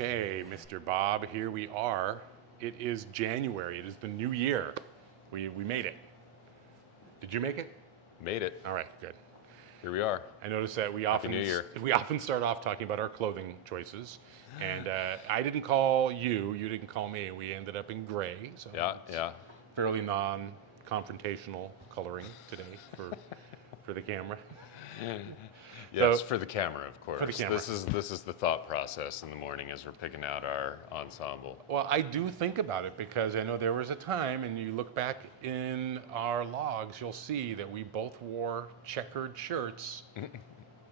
Okay, Mr. Bob, here we are. It is January. It is the new year. We made it. Did you make it? Made it. All right, good. Here we are. I noticed that we Happy New Year. often start off talking about our clothing choices, and I didn't call you. You didn't call me. We ended up in gray. So Yeah. fairly non-confrontational coloring today for the camera. Yes, So- for the camera, of course. For the camera. This is the thought process in the morning as we're picking out our ensemble. Well, I do think about it because I know there was a time, and you look back in our logs, you'll see that we both wore checkered shirts,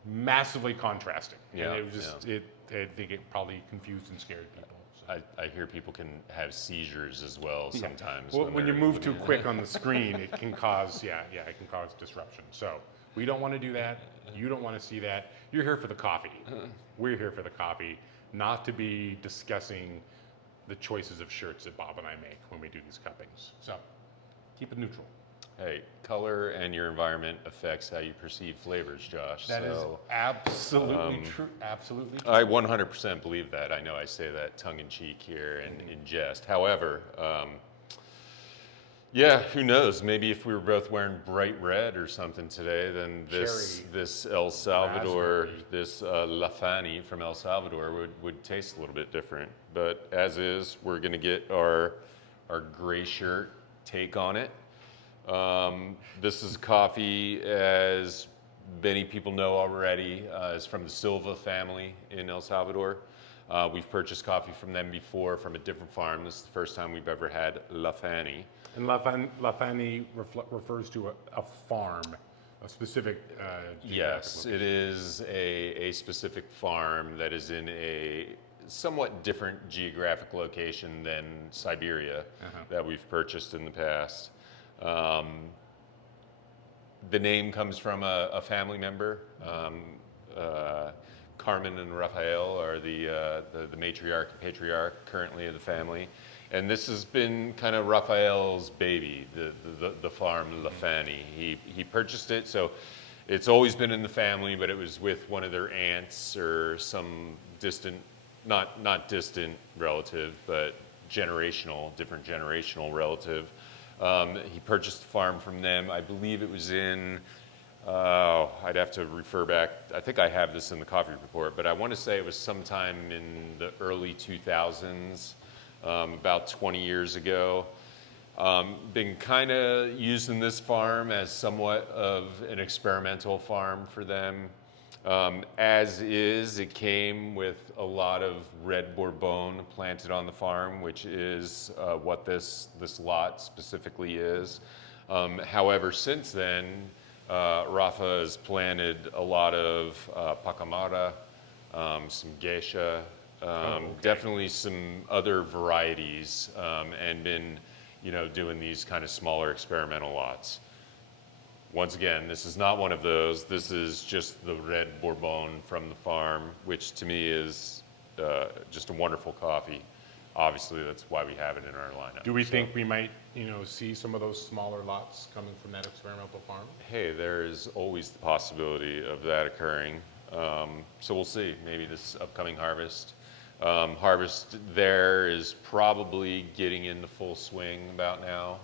massively contrasting. Yeah, And it was just, I think it probably confused and scared people. So. I hear people can have seizures as well sometimes. Well, when you they're move too looking at- quick on the screen, it can cause, it can cause disruption. So we don't want to do that. You don't want to see that. You're here for the coffee. We're here for the coffee, not to be discussing the choices of shirts that Bob and I make when we do these cuppings. So keep it neutral. Hey, color and your environment affects how you perceive flavors, Josh. That is absolutely true. Absolutely true. I 100% believe that. I know I say that tongue-in-cheek here and in jest. However, who knows? Maybe if we were both wearing bright red or something today, then this El Salvador, raspberry. this La Fany from El Salvador would taste a little bit different. But as is, we're going to get our gray shirt take on it. This is coffee, as many people know already, is from the Silva family in El Salvador. We've purchased coffee from them before from a different farm. This is the first time we've ever had La Fany. And La Fany refers to a farm, a specific Yes, geographic it is a specific farm that is in a somewhat different geographic location than Siberia that we've purchased in the past. The name comes from a family member. Carmen and Rafael are the matriarch and patriarch currently of the family. And this has been kind of Rafael's baby, the farm La Fany. He purchased it, so it's always been in the family, but it was with one of their aunts or some distant, not distant relative, but different generational relative. He purchased the farm from them. I believe it was in, I'd have to refer back. I think I have this in the coffee report, but I want to say it was sometime in the early 2000s, about 20 years ago. Been kind of using this farm as somewhat of an experimental farm for them. As is, it came with a lot of red Bourbon planted on the farm, which is what this lot specifically is. However, since then, Rafa has planted a lot of Pacamara, some Geisha, definitely some other varieties, and been, doing these kind of smaller experimental lots. Once again, this is not one of those. This is just the red Bourbon from the farm, which to me is just a wonderful coffee. obviously that's why we have it in our lineup. Do we think we might, see some of those smaller lots coming from that experimental farm? Hey, there is always the possibility of that occurring. So we'll see. Maybe this upcoming harvest. Harvest there is probably getting into full swing about now.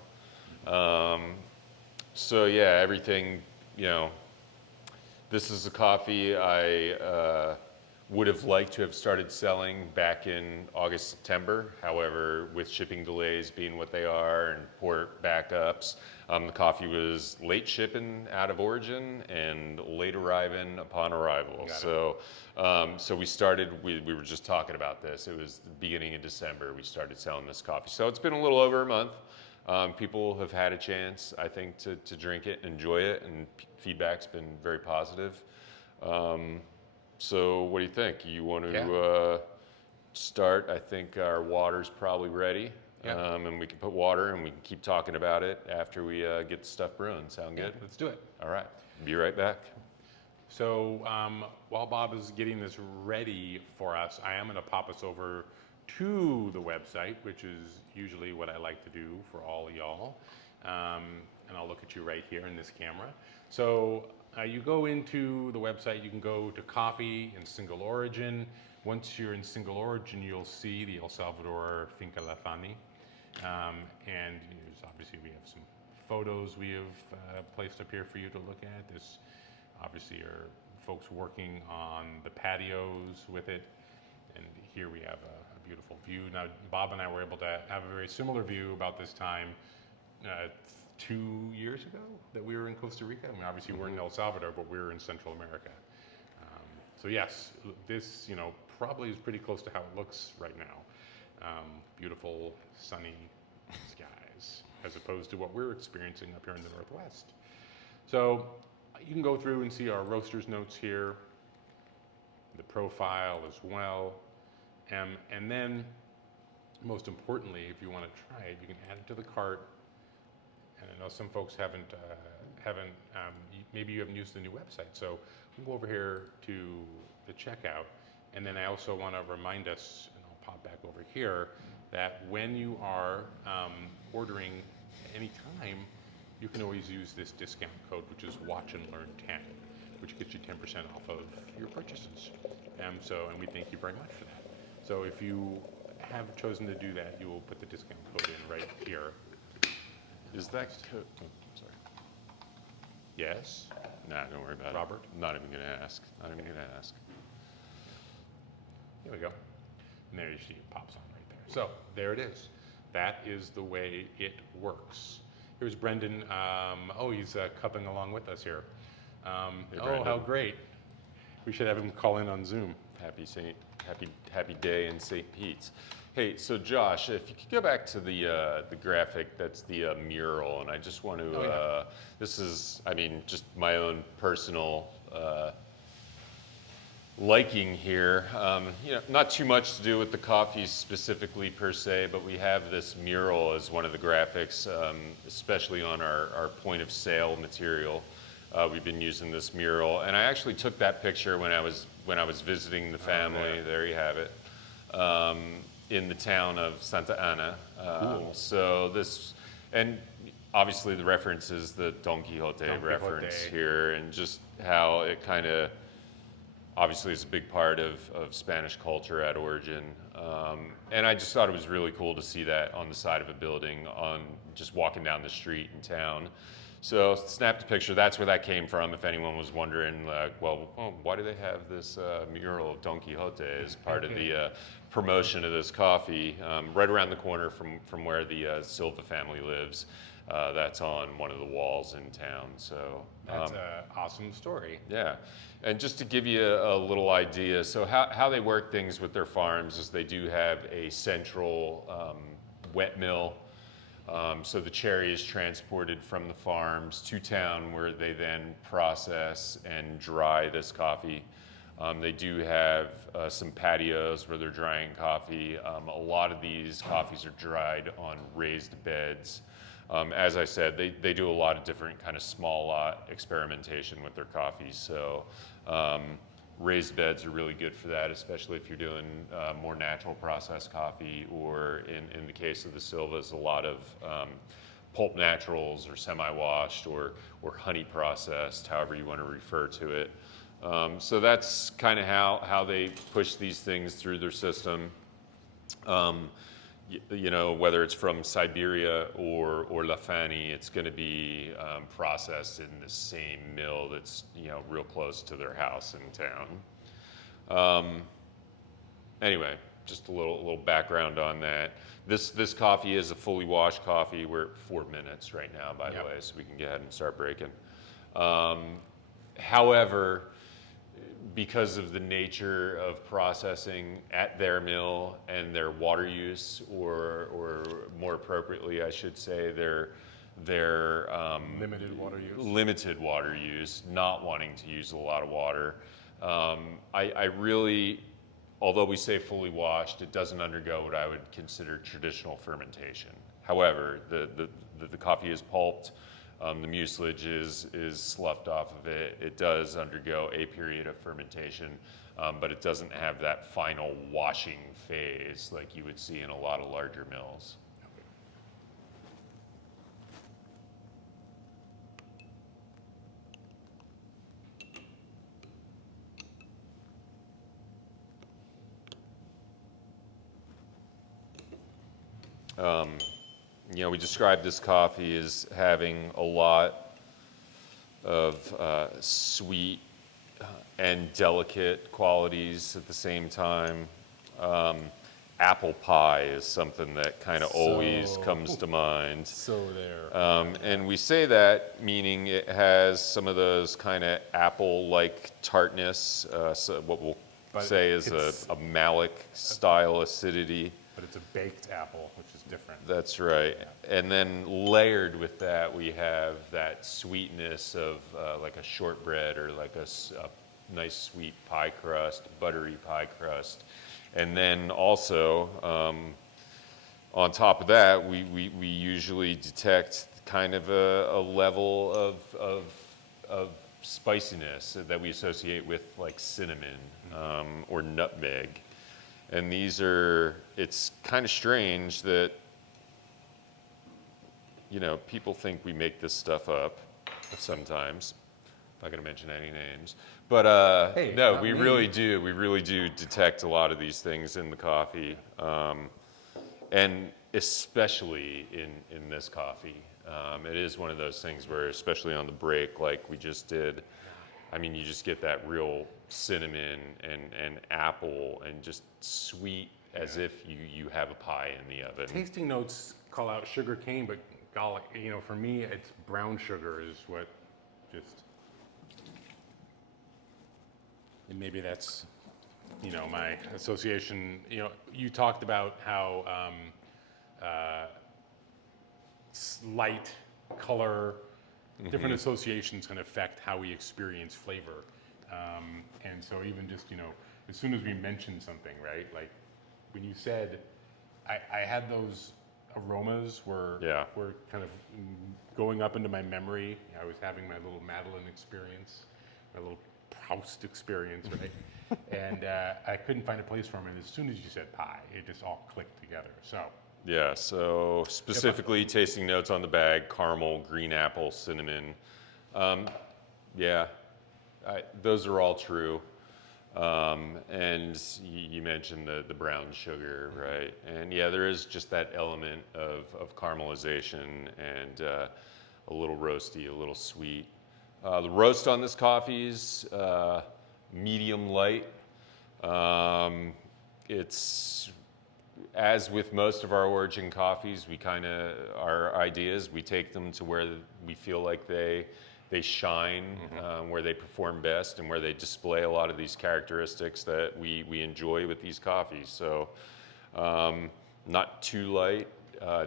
So yeah, everything, this is a coffee I would have liked to have started selling back in August, September. However, with shipping delays being what they are and port backups, the coffee was late shipping out of origin and late arriving upon arrival. So we started, we were just talking about this. It was the beginning of December we started selling this coffee. So it's been a little over a month. People have had a chance, I think, to drink it, enjoy it, and feedback's been very positive. So what do you think? You want to start? I think our water's probably ready. Yeah. And we can put water and we can keep talking about it after we get the stuff brewing. Sound good? Let's do it. All right. Be right back. So while Bob is getting this ready for us, I am going to pop us over to the website, which is usually what I like to do for all of y'all. And I'll look at you right here in this camera. So you go into the website, you can go to coffee and single origin. Once you're in single origin, you'll see the El Salvador Finca La Fany. And obviously we have some photos we have placed up here for you to look at. This obviously are folks working on the patios with it. And here we have a beautiful view. Now, Bob and I were able to have a very similar view about this time 2 years ago that we were in Costa Rica. I mean, obviously we're in El Salvador, but we were in Central America. So yes, this, probably is pretty close to how it looks right now. Beautiful, sunny skies, as opposed to what we're experiencing up here in the Northwest. So you can go through and see our roaster's notes here, the profile as well. And then, most importantly, if you want to try it, you can add it to the cart. And I know some folks maybe you haven't used the new website. So we'll go over here to the checkout. And then I also want to remind us, and I'll pop back over here, that when you are ordering any time, you can always use this discount code, which is Watch and Learn 10, which gets you 10% off of your purchases. And we thank you very much for that. So if you have chosen to do that, you will put the discount code in right here. Is that code? Oh, sorry. Yes. Nah, don't worry about Robert? it. Not even going to ask. Here we go. And there you see it pops on right there. So there it is. That is the way it works. Here's Brendan. He's cupping along with us here. Brendan. How great. We should have him call in on Zoom. Happy day in St. Pete's. Hey, so Josh, if you could go back to the graphic, that's the mural, and I just want to, this is, just my own personal liking here. Not too much to do with the coffee specifically per se, but we have this mural as one of the graphics, especially on our point of sale material. We've been using this mural, and I actually took that picture when I was visiting the family. There you have it, in the town of Santa Ana. Cool. So this, and obviously the reference is the Don Quixote reference here, and just how it kind of obviously is a big part of Spanish culture at origin. And I just thought it was really cool to see that on the side of a building, on just walking down the street in town. So snapped a picture. That's where that came from. If anyone was wondering, why do they have this mural of Don Quixote as part of the promotion of this coffee? Right around the corner from where the Silva family lives. That's on one of the walls in town. So that's an awesome story. Yeah, and just to give you a little idea, so how they work things with their farms is they do have a central wet mill. So the cherry is transported from the farms to town, where they then process and dry this coffee. They do have some patios where they're drying coffee. A lot of these coffees are dried on raised beds. As I said, they do a lot of different kind of small lot experimentation with their coffees. So Raised beds are really good for that, especially if you're doing more natural processed coffee, or in the case of the Silvas, a lot of pulp naturals or semi-washed or honey processed, however you want to refer to it. So that's kind of how they push these things through their system. You know, whether it's from Siberia or La Fany, it's going to be processed in the same mill that's, you know, real close to their house in town. Anyway, just a little background on that. This coffee is a fully washed coffee. We're at 4 minutes right now, by the way, so we can go ahead and start breaking. However, because of the nature of processing at their mill and their water use, or more appropriately, I should say, their limited water use, not wanting to use a lot of water. I really, although we say fully washed, it doesn't undergo what I would consider traditional fermentation. However, the coffee is pulped. The mucilage is sloughed off of it. It does undergo a period of fermentation, but it doesn't have that final washing phase like you would see in a lot of larger mills. You know, we described this coffee as having a lot of sweet and delicate qualities at the same time. Apple pie is something that kind of always comes to mind. And we say that meaning it has some of those kind of apple-like tartness, so what we'll say is a malic style acidity. But it's a baked apple, which is different. That's right. Yeah. And then layered with that, we have that sweetness of like a shortbread, or like a nice sweet pie crust, buttery pie crust. And then also, on top of that, we usually detect kind of a level of spiciness that we associate with like cinnamon or nutmeg. And these are, it's kind of strange that, you know, people think we make this stuff up sometimes. Not going to mention any names. But hey, no, we really do. We really do detect a lot of these things in the coffee. And especially in this coffee. It is one of those things where, especially on the break like we just did, I mean, you just get that real cinnamon and apple and just sweet as if you have a pie in the oven. Tasting notes call out sugar cane, but garlic, you know, for me, it's brown sugar is what just, and maybe that's, you know, my association. You know, you talked about how light, color, different associations can affect how we experience flavor. And so even just, you know, as soon as we mention something, right? Like when you said, I had those aromas were kind of going up into my memory. I was having my little Madeline experience, my little Proust experience, right? And I couldn't find a place for them. And as soon as you said pie, it just all clicked together. So. Yeah, so specifically tasting notes on the bag: caramel, green apple, cinnamon. Yeah, those are all true. And you mentioned the brown sugar, right? And yeah, there is just that element of caramelization and a little roasty, a little sweet. The roast on this coffee is medium light. It's, as with most of our origin coffees, we kind of, our ideas, we take them to where we feel like they shine, where they perform best, and where they display a lot of these characteristics that we enjoy with these coffees. So not too light,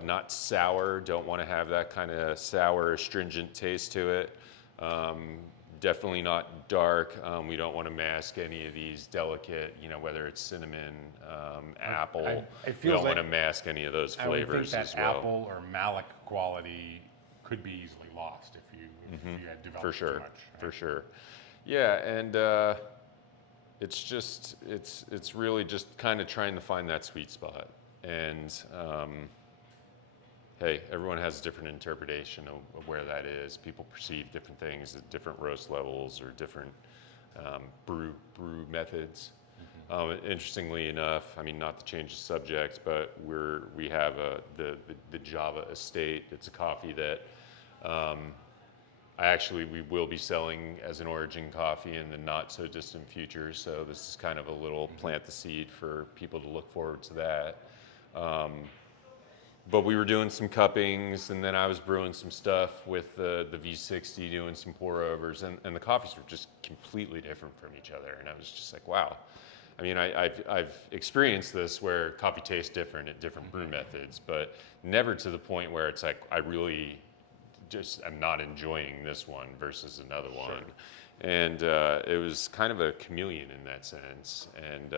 not sour, don't want to have that kind of sour, astringent taste to it. Definitely not dark. We don't want to mask any of these delicate, you know, whether it's cinnamon, apple. We don't want to mask any of those flavors I would think that as well. apple or malic quality could be easily lost if you had developed too much. Right? For sure. Yeah, and it's really just kind of trying to find that sweet spot. And hey, everyone has a different interpretation of where that is. People perceive different things at different roast levels or different brew methods. Interestingly enough, I mean, not to change the subject, but we have the Java Estate. It's a coffee that we will be selling as an origin coffee in the not so distant future. So this is kind of a little plant the seed for people to look forward to that. But we were doing some cuppings, and then I was brewing some stuff with the V60, doing some pour overs, and the coffees were just completely different from each other. And I was just like, wow. I mean, I've experienced this where coffee tastes different at different brew methods, but never to the point where it's like I really just am not enjoying this one versus another one. And it was kind of a chameleon in that sense. And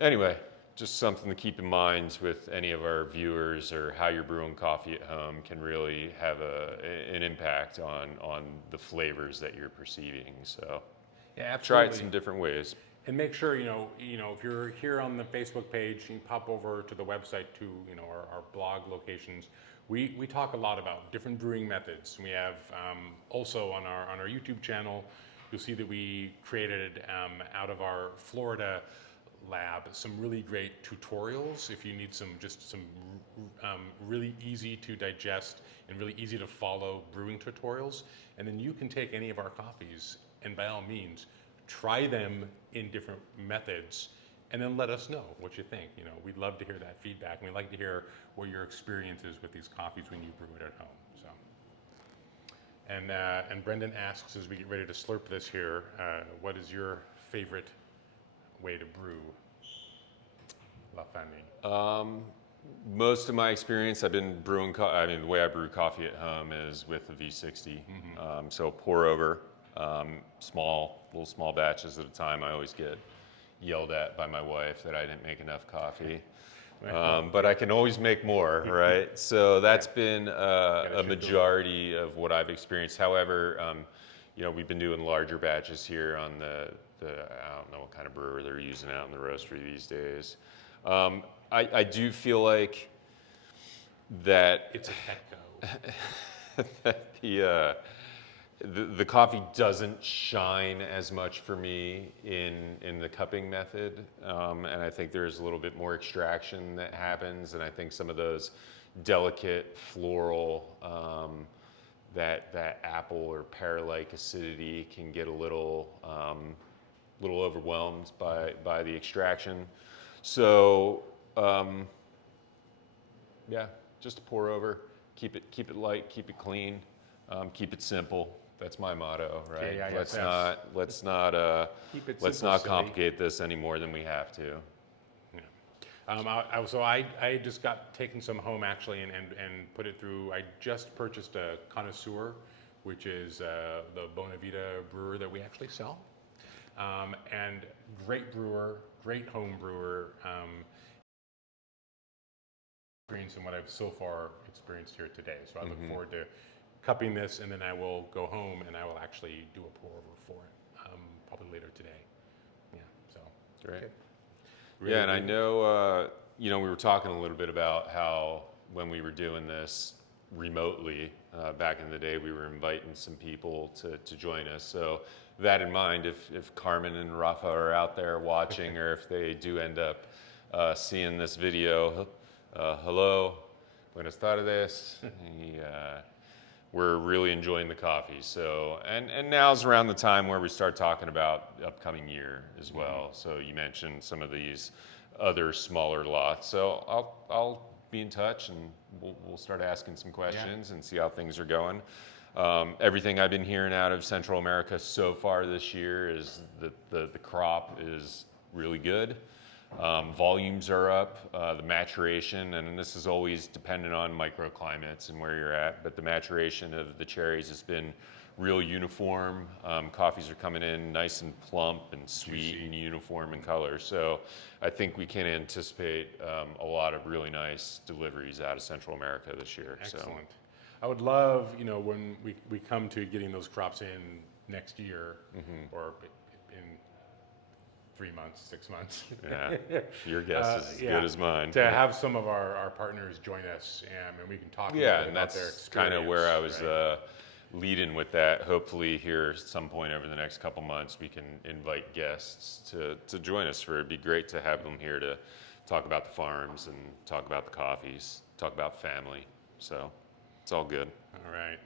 anyway, just something to keep in mind with any of our viewers, or how you're brewing coffee at home can really have an impact on the flavors that you're perceiving. So Yeah, try absolutely. it some different ways. And make sure, if you're here on the Facebook page, you can pop over to the website to, our blog locations. We talk a lot about different brewing methods. We have also on our YouTube channel, you'll see that we created out of our Florida lab some really great tutorials if you need some really easy to digest and really easy to follow brewing tutorials. And then you can take any of our coffees and by all means try them in different methods and then let us know what you think. We'd love to hear that feedback, and we'd like to hear what your experience is with these coffees when you brew it at home. So, and Brendan asks, as we get ready to slurp this here, what is your favorite way to brew La Fany? Most of my experience, I've been brewing. The way I brew coffee at home is with the V60. So pour over, little small batches at a time. I always get yelled at by my wife that I didn't make enough coffee, but I can always make more, right? So that's been a majority of what I've experienced. However, we've been doing larger batches here on the I don't know what kind of brewer they're using out in the roastery these days. I do feel like that It's a Petco. that the coffee doesn't shine as much for me in the cupping method, and I think there's a little bit more extraction that happens, and I think some of those delicate floral, that apple or pear-like acidity can get a little overwhelmed by the extraction. So yeah, just a pour over, keep it light, keep it clean, keep it simple. That's my motto, right? Yeah, Let's not complicate this any more than we have to. Yeah. So I just got taken some home actually and put it through. I just purchased a Connoisseur, which is the Bonavita brewer that we actually sell. And great brewer, great home brewer. Experience and what I've so far experienced here today. So I look forward to cupping this, and then I will go home and I will actually do a pour over for it, probably later today. Yeah, so. Great. Okay. Yeah, and I know, we were talking a little bit about how when we were doing this remotely back in the day, we were inviting some people to join us. So that in mind, if Carmen and Rafa are out there watching, or if they do end up seeing this video, hello, buenas tardes. We're really enjoying the coffee. So, and now's around the time where we start talking about the upcoming year as well. So you mentioned some of these other smaller lots. So I'll be in touch, and we'll start asking some questions and see how things are going. Everything I've been hearing out of Central America so far this year is that the crop is really good. Volumes are up, the maturation, and this is always dependent on microclimates and where you're at, but the maturation of the cherries has been real uniform. Coffees are coming in nice and plump and sweet and uniform in color. So I think we can anticipate a lot of really nice deliveries out of Central America this year. Excellent. So. I would love, when we come to getting those crops in next year, or in 3 months, 6 months. Yeah, your guess is as Yeah, good as mine. to have some of our partners join us, and we can talk a little Yeah, bit and about their that's experience. kind of where I was right? leading with that. Hopefully, here at some point over the next couple months, we can invite guests to join us. It'd be great to have them here to talk about the farms and talk about the coffees, talk about family. So it's all good. All right.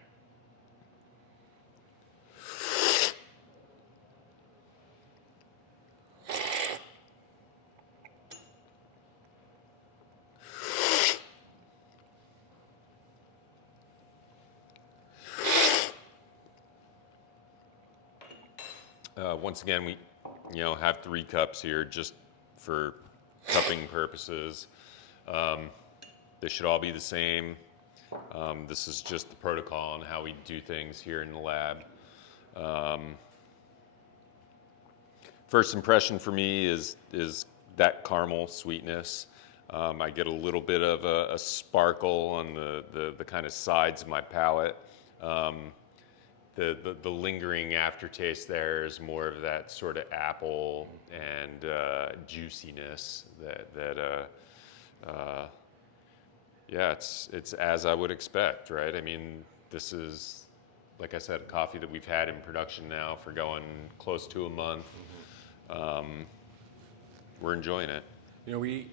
Once again, we, have 3 cups here just for cupping purposes. They should all be the same. This is just the protocol and how we do things here in the lab. First impression for me is that caramel sweetness. I get a little bit of a sparkle on the kind of sides of my palate. The lingering aftertaste there is more of that sort of apple and juiciness yeah, it's as I would expect, right? I mean, this is, like I said, coffee that we've had in production now for going close to a month. We're enjoying it. When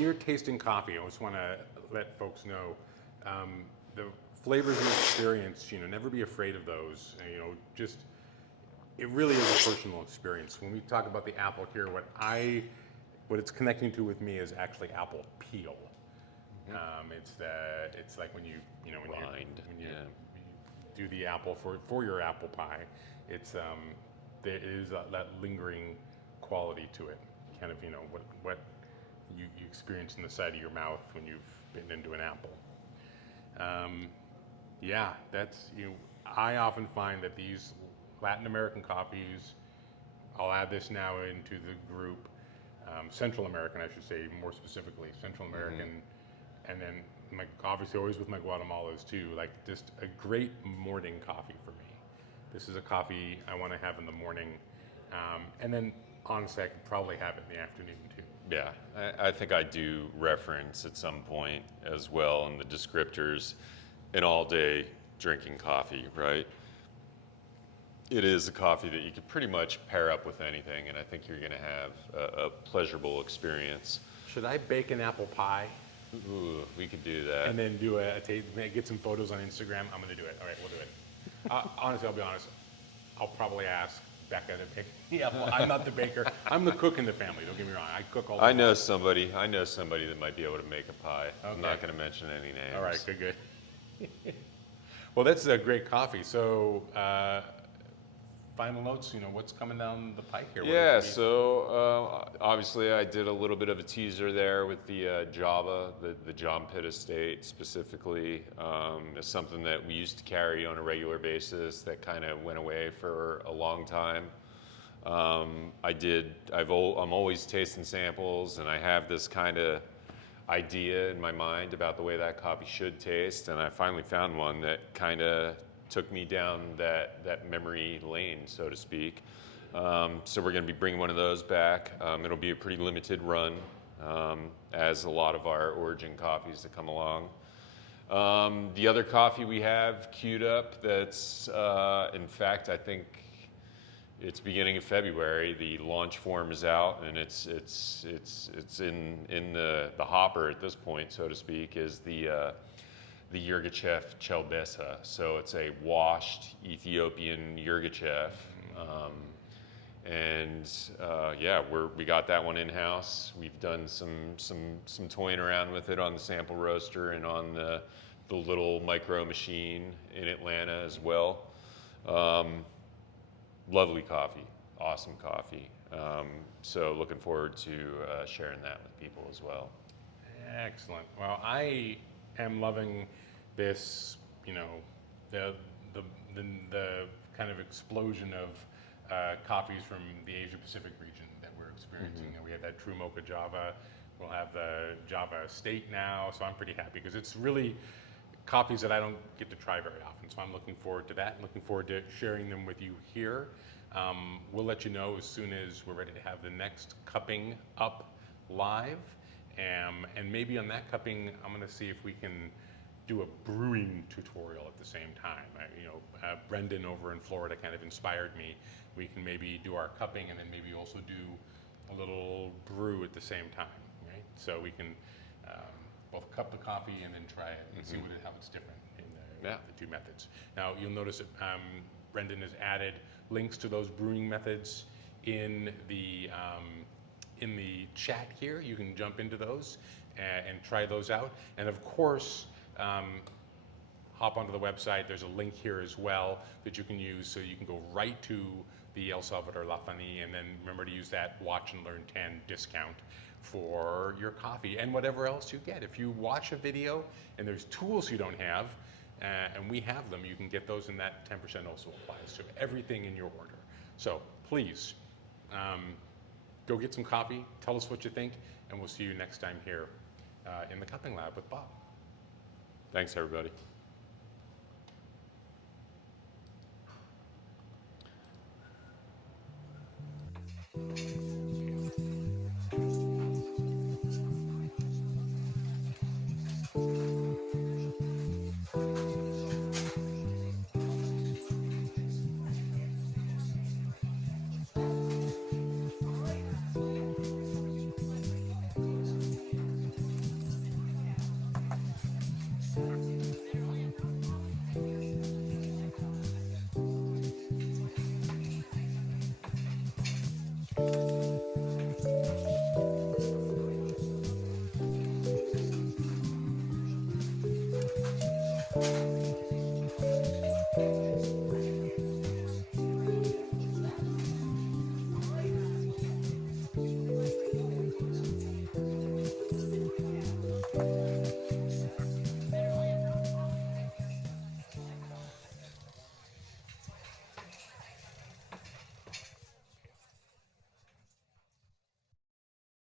you're tasting coffee, I just want to let folks know the flavors and experience. Never be afraid of those. Just it really is a personal experience. When we talk about the apple here, what it's connecting to with me is actually apple peel. It's like when you do the apple for your apple pie, there is that lingering quality to it. Kind of what you experience in the side of your mouth when you've bitten into an apple. Yeah, I often find that these Latin American coffees, I'll add this now into the group, Central American, I should say, more specifically, Central American, and then obviously always with my Guatemalas too, like just a great morning coffee for me. This is a coffee I want to have in the morning, and then honestly, I could probably have it in the afternoon too. Yeah, I think I do reference at some point as well in the descriptors an all-day drinking coffee, right? It is a coffee that you could pretty much pair up with anything, and I think you're going to have a pleasurable experience. Should I bake an apple pie? Ooh, we could do that. And then do a taste, get some photos on Instagram. I'm going to do it. All right, we'll do it. Honestly, I'll be honest. I'll probably ask Becca to bake. Yeah, well, I'm not the baker. I'm the cook in the family. Don't get me wrong. I cook all the I time. know somebody that might be able to make a pie. I'm Okay. not going to mention any names. All right, good. Well, that's a great coffee. So, final notes. What's coming down the pike here? Yeah, so obviously I did a little bit of a teaser there with the Java, the John Pitt estate specifically. It's something that we used to carry on a regular basis that kind of went away for a long time. I'm always tasting samples, and I have this kind of idea in my mind about the way that coffee should taste, and I finally found one that kind of took me down that memory lane, so to speak. So we're going to be bringing one of those back. It'll be a pretty limited run, as a lot of our origin coffees that come along. The other coffee we have queued up that's, in fact, I think it's beginning of February. The launch form is out, and it's in the hopper at this point, so to speak, is the Yirgacheffe Chelbessa. So it's a washed Ethiopian Yirgacheffe. We got that one in-house. We've done some toying around with it on the sample roaster and on the little micro machine in Atlanta as well. Lovely coffee, awesome coffee. So looking forward to sharing that with people as well. Excellent. Well, I am loving this, the kind of explosion of coffees from the Asia Pacific region that we're experiencing. We have that True Mocha Java. We'll have the Java Estate now, so I'm pretty happy because it's really coffees that I don't get to try very often. So I'm looking forward to that. I'm looking forward to sharing them with you here. We'll let you know as soon as we're ready to have the next cupping up live. And maybe on that cupping, I'm going to see if we can do a brewing tutorial at the same time. Brendan over in Florida kind of inspired me. We can maybe do our cupping and then maybe also do a little brew at the same time, right? So we can both cup the coffee and then try it and see how it's different in the two methods. Now you'll notice that Brendan has added links to those brewing methods in the chat here. You can jump into those and try those out. And of course, hop onto the website. There's a link here as well that you can use, so you can go right to the El Salvador La Fany, and then remember to use that Watch and Learn 10 discount for your coffee and whatever else you get. If you watch a video and there's tools you don't have, and we have them, you can get those, and that 10% also applies to everything in your order. So please, go get some coffee, tell us what you think, and we'll see you next time here in the Cupping Lab with Bob. Thanks, everybody.